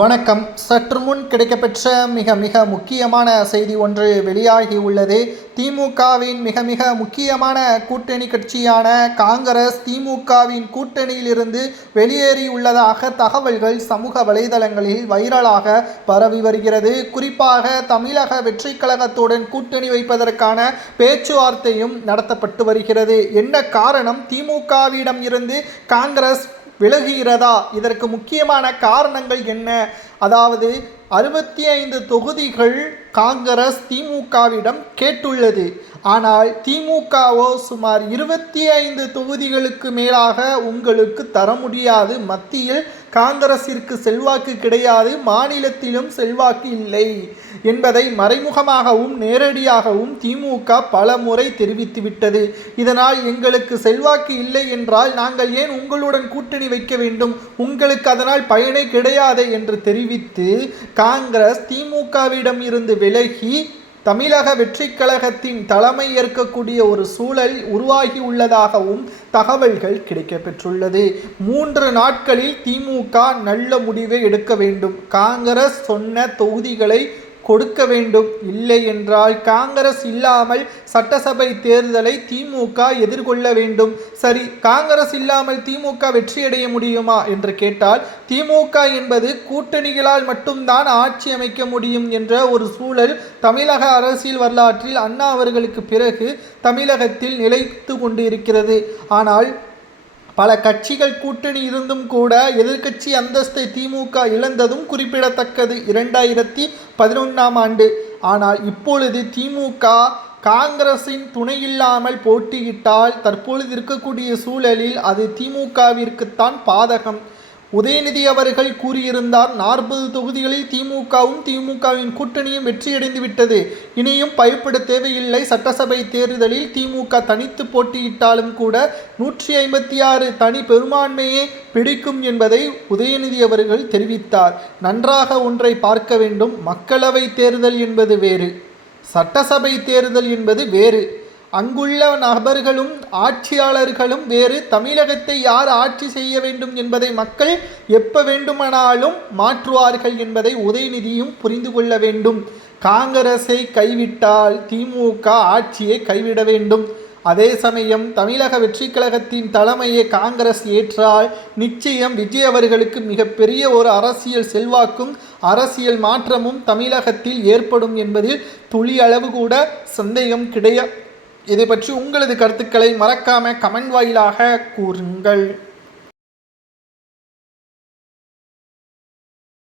வணக்கம். சற்று முன் கிடைக்கப்பெற்ற மிக முக்கியமான செய்தி ஒன்று வெளியாகி உள்ளது. திமுகவின் மிக முக்கியமான கூட்டணி கட்சியான காங்கிரஸ் திமுகவின் கூட்டணியிலிருந்து வெளியேறியுள்ளதாக தகவல்கள் சமூக வலைதளங்களில் வைரலாக பரவி வருகிறது. குறிப்பாக தமிழக வெற்றி கழகத்துடன் கூட்டணி வைப்பதற்கான பேச்சுவார்த்தையும் நடத்தப்பட்டு வருகிறது. என்ன காரணம்? திமுகவிடம் இருந்து காங்கிரஸ் விலகுகிறதா? இதற்கு முக்கியமான காரணங்கள் என்ன? அதாவது 65 தொகுதிகள் காங்கிரஸ் திமுகவிடம் கேட்டுள்ளது. ஆனால் திமுகவோ சுமார் 25 தொகுதிகளுக்கு மேலாக உங்களுக்கு தர முடியாது. மத்தியில் காங்கிரசிற்கு செல்வாக்கு கிடையாது, மாநிலத்திலும் செல்வாக்கு இல்லை என்பதை மறைமுகமாகவும் நேரடியாகவும் திமுக பல முறை தெரிவித்துவிட்டது. இதனால் எங்களுக்கு செல்வாக்கு இல்லை என்றால் நாங்கள் ஏன் உங்களுடன் கூட்டணி வைக்க வேண்டும்? உங்களுக்கு அதனால் பயனே கிடையாது என்று தெரிவித்து காங்கிரஸ் திமுகவிடம் இருந்து விலகி தமிழக வெற்றி கழகத்தின் தலைமை ஏற்கக்கூடிய ஒரு சூழல் உருவாகி உள்ளதாகவும் தகவல்கள் கிடைக்கப்பெற்றுள்ளது. 3 நாட்களில் திமுக நல்ல முடிவை எடுக்க வேண்டும். காங்கிரஸ் சொன்ன தொகுதிகளை கொடுக்க வேண்டும். இல்லை என்றால் காங்கிரஸ் இல்லாமல் சட்டசபை தேர்தலை திமுக எதிர்கொள்ள வேண்டும். சரி, காங்கிரஸ் இல்லாமல் திமுக வெற்றியடைய முடியுமா என்று கேட்டால், திமுக என்பது கூட்டணிகளால் மட்டும்தான் ஆட்சி அமைக்க முடியும் என்ற ஒரு சூழல் தமிழக அரசியல் வரலாற்றில் அண்ணா அவர்களுக்கு பிறகு தமிழகத்தில் நிலைத்து கொண்டு இருக்கிறது. ஆனால் பல கட்சிகள் கூட்டணி இருந்தும் கூட எதிர்க்கட்சி அந்தஸ்தை திமுக இழந்ததும் குறிப்பிடத்தக்கது 2011ஆம் ஆண்டு. ஆனால் இப்பொழுது திமுக காங்கிரசின் துணையில்லாமல் போட்டியிட்டால் தற்பொழுது இருக்கக்கூடிய சூழலில் அது திமுகவிற்குத்தான் பாதகம். உதயநிதி அவர்கள் கூறியிருந்தார், 40 தொகுதிகளில் திமுகவின் கூட்டணியும் வெற்றியடைந்து விட்டது, இனியும் பயப்பட தேவையில்லை, சட்டசபை தேர்தலில் திமுக தனித்து போட்டியிட்டாலும் கூட 156 தனி பெரும்பான்மையே பிடிக்கும் என்பதை உதயநிதி அவர்கள் தெரிவித்தார். நன்றாக ஒன்றை பார்க்க வேண்டும். மக்களவை தேர்தல் என்பது வேறு, சட்டசபை தேர்தல் என்பது வேறு. அங்குள்ள நபர்களும் ஆட்சியாளர்களும் வேறு. தமிழகத்தை யார் ஆட்சி செய்ய வேண்டும் என்பதை மக்கள் எப்ப வேண்டுமானாலும் மாற்றுவார்கள் என்பதை உதயநிதியும் புரிந்து கொள்ள வேண்டும். காங்கிரஸை கைவிட்டால் திமுக ஆட்சியை கைவிட வேண்டும். அதே சமயம் தமிழக வெற்றி கழகத்தின் தலைமையை காங்கிரஸ் ஏற்றால் நிச்சயம் விஜய் அவர்களுக்கு மிகப்பெரிய ஒரு அரசியல் செல்வாக்கும் அரசியல் மாற்றமும் தமிழகத்தில் ஏற்படும் என்பதில் துளி அளவு கூட சந்தேகம் கிடையாது. இதை பற்றி உங்களது கருத்துக்களை மறக்காம கமெண்ட் வாயிலாக கூறுங்கள்.